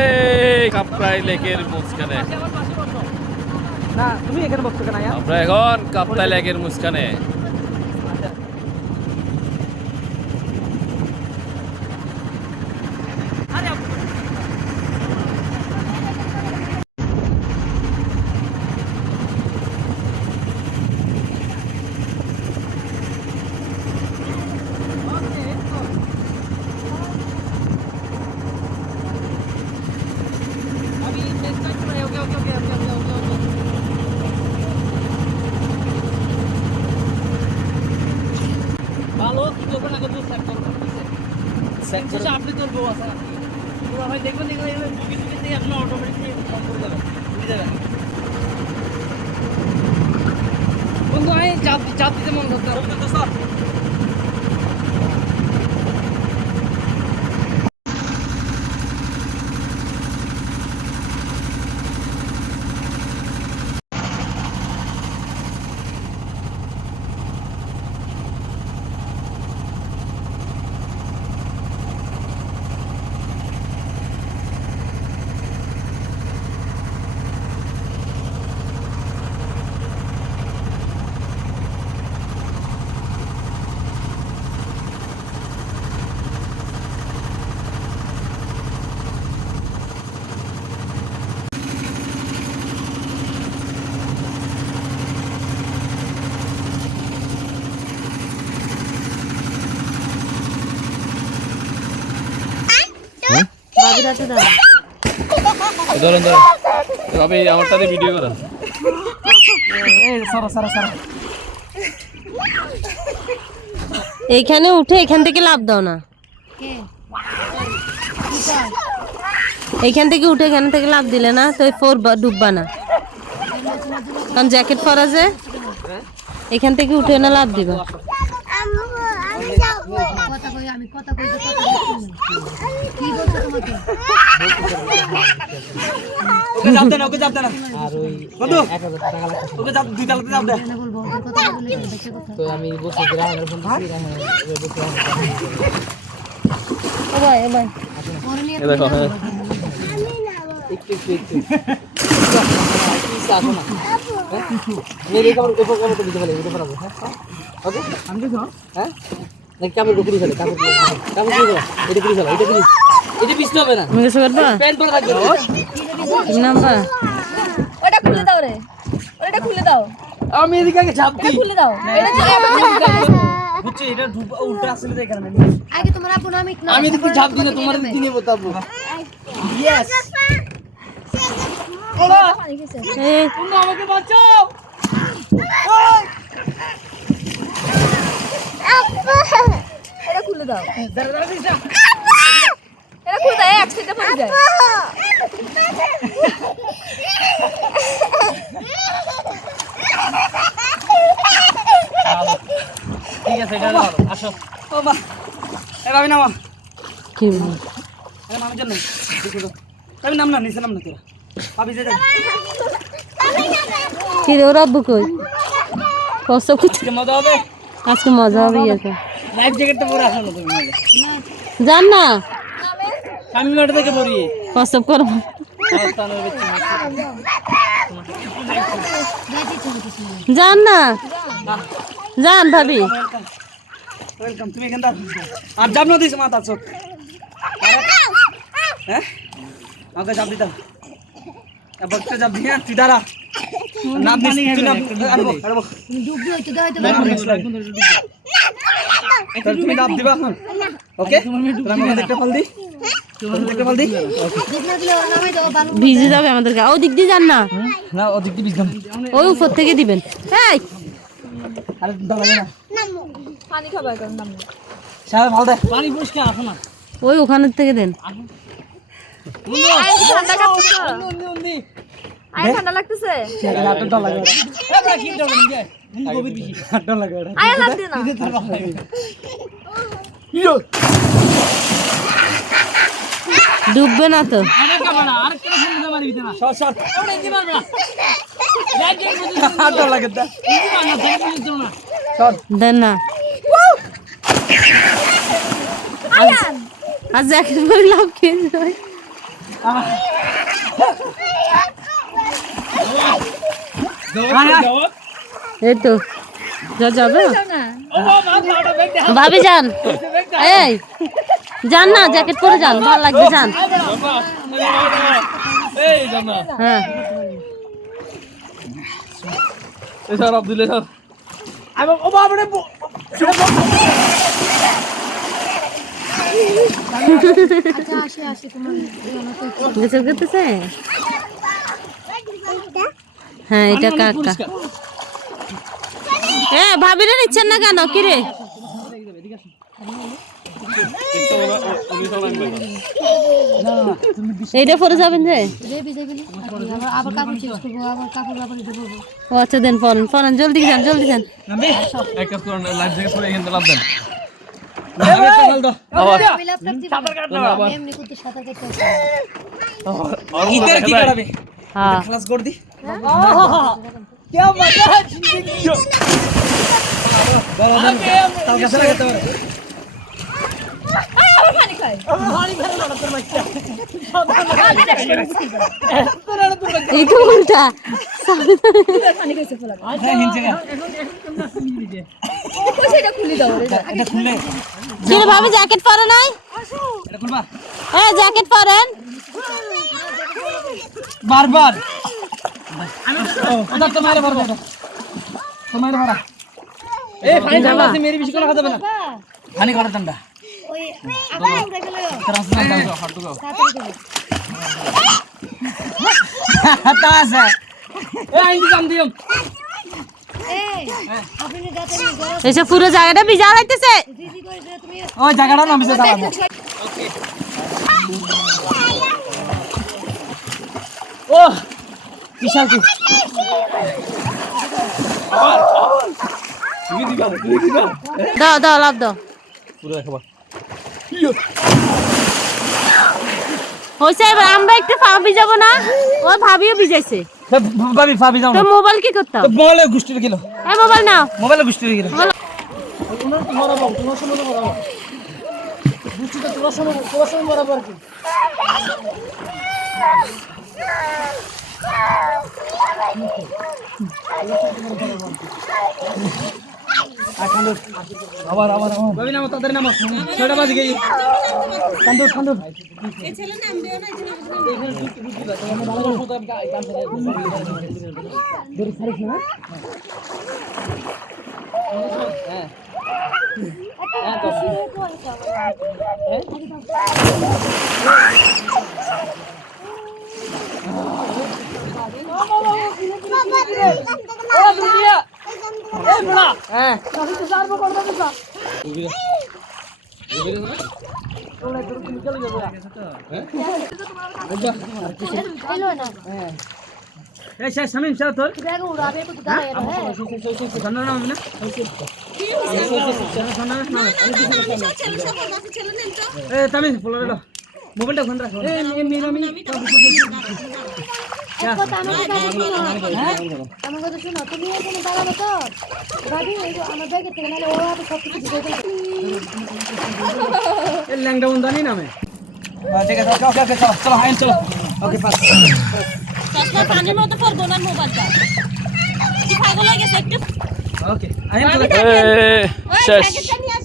এই কাপ্তাই লেকের মুখখানে না তুমি এখানে বসছো কেন? আমরা এখন কাপ্তাই লেকের মুখখানে। ভালো কি করবেন আগে তো সেট করবেন, ঠিক আছে? সেট করে আপনি করবো আছে পুরো ভাই দেখবেন এগুলো বুকি বুকি দিয়ে আপনি অটোমেটিকলি কম করে যাবেন, উঠে যাবেন। বন্ধু আই চাপ দিতে মন করতে হবে তো স্যার। ধরেন ভাবি আমার সাথে ভিডিও করেন। এইখানে উঠে এখান থেকে লাভ দাও না, এইখান থেকে উঠে এখান থেকে লাভ দিলে না তো ডুববা না, কারণ জ্যাকেট পরা যে এখান থেকে উঠে না লাভ দিবা। আমি এদিকে আগে ঝাঁপ দিই, খুলে দাও। আমি এদিকে ঝাঁপ দিই না, তোমার দিকে নেবো তারপর। ইয়েস তোমরা আমাকে বাঁচাও। এটা খুলে দাও, দাঁড়া দিস না। এটা খুলে দাও, এক সেকেন্ডে পড়ে যায়। ঠিক আছে এটা ধরো, আসো। ও মা এ ভাবি নামা। কি আরে মামির জন্য দেখো তো আমি নাম না নিচে নাম না তোরা ভাবি যে যাই কি রে ওর আব্বু কই? কষ্ট করছে, আজকে মজা হবে, আজকে মজা হবে। ইয়েতে লাইফ জ্যাকেটটা পরে আসো না তুমি নাহলে। জান না আমি মাঠ থেকে পড়িয়ে কষ্ট করবো, জান না জান ভাবি। ওয়েলকাম। তুমি এখানটা আর যাব না দিস মাথা চোখ। হ্যাঁ আমাকে চাপ দিতাম, বক্সে চাপ দিয়ে তুই দাঁড়া। নাম দিস তুই নাম আরবো আরবো তুমি নাম দিবা এখন। ওকে তুমি দেখতে ফল দি, তুমি দেখতে ফল দি। ভিজে যাবে আমাদের গা। ও দিক দিয়ে যান না, না ও দিক দিয়ে ভিজলাম। ওই উপর থেকে দিবেন। এই আরে দাঁড়াবে না, পানি খাবার কারণ নাম সারা ভাল দে পানি পরিষ্কার আসো না। ওই ওখানের থেকে দেন। ঠান্ডা লাগতেছে, আয় ঠান্ডা লাগতেছে, হাতটা লাগে এ না কি যাবে নিয়ে গোবি দিছি হাতটা লাগে আয় লাগতে না। ইয়ো ডুববে না তো। আরে কাবা না আর কেন ফোন মারি দিতে না শট শট ওটা কি মারবে না লাইট জ্যাকেট মধ্যে হাতটা লাগে দা ইজি মারনা জ্যাকেট মধ্যে না শট দেন না। আর জ্যাকেট পরে লাভ খেয়ে যায়। এই তো যা যাবে ভাবি যান, এই যান না, জ্যাকেট পরে যান, ভালো লাগবে, যান। এই জানা হ্যাঁ এই স্যার আব্দুল্লাহ স্যার ও বাবা রে আচ্ছা আসে আসে তোমার গোসল করতেছে। হ্যাঁ এটা কাকা। হ্যাঁ ভাবিরে নিচ্ছেন না কেন, কি রে? এইটা পরে যাবেন যে? আবার কাপড় চেঞ্জ করবো, আবার কাপড় দেবো। ও আচ্ছা দেন, পরেন পরেন, জলদি যান জলদি যান। এক কাজ করেন, লাইফ জ্যাকেট পরে এখানে লাভ দেন। এমনি করতে সাঁতার কাটতে ইধর কি করাবে হ্যাঁ ক্লাস कर दी क्या मजा है जिंदगी তাল কাছে লাগাতে পারে পানি খায় লড়াতে বাচ্চা এই তো উল্টা পানি খাইছে ফলা হ্যাঁ হিনছে এখন কেমন খুলি দিবে ও কইছে এটা খুলি দাও এটা খুলে কি রে ভাবি, জ্যাকেট পরে নাই? এটা খুলবা হ্যাঁ জ্যাকেট পরেন। বারবার আমি ওটা তোমারে ভর দাও তোমারে ভরা এ পানি ঠান্ডা আছে মেরি বেশি করে খাওয়া যাবে না পানি করে ঠান্ডা ওই আবার উড়ে গেল ট্রান্সফার দাও হাঁটু দাও তাড়াতাড়ি করে তা আছে এ আইনি কাম দিও এই আপনি যাতে নি গরম এসে পুরো জায়গাটা ভিজা লাগতেছে। দিদি করে দিলে তুমি ওই জায়গাটা নাম বিছে দাঁড়াবো ও বিশাল কি তুমি দিবা দাও দাও লাভ দাও। পুরো রাখবা হয়েছে, এবার আমরা একটু ভিজাবো না? ও ভাবিও ভিজাইছে। ভাবি ভাবি যাও তো না মোবাইল কি করতাম? তো মোবাইলে গুষ্টির কিলো এই মোবাইল নাও। মোবাইলে গুষ্টির কিলো মোবাইল- তোমার সময় বরাবর গুষ্টিটা তোমার সময় বরাবর কি আবার আবার ভাবি নামো তাদের নামো 6টা বাজে গেই কান্দুর কান্দুর এলো না এই শেষ শামিম চল তোর ব্যাগ উড়াবে তো দাঁড়ায় না হ্যাঁ ঠান্ডা নাম না এ তামিম ফলো রে মোবাইলটা ফোন রাখ এ মেরা মিনি এক কথা আমার কথা শোনো তুমি এখানে দাঁড়াবে তো ভাবি এই যে আমার ব্যাগে থেকে নালে ওরা তো সব কিছু দিয়ে দেবে এ ল্যাংডা বন্দানি নামে ঠিক আছে ওকে ওকে চলো চলো আইন চলো ওকে পাস চশমা পানির মতো পড়বো না মোবাইলটা। কি ফাগল হয়ে গেছে একটু? ওকে আইন চলো শেষ জ্যাকেটটা নিয়ে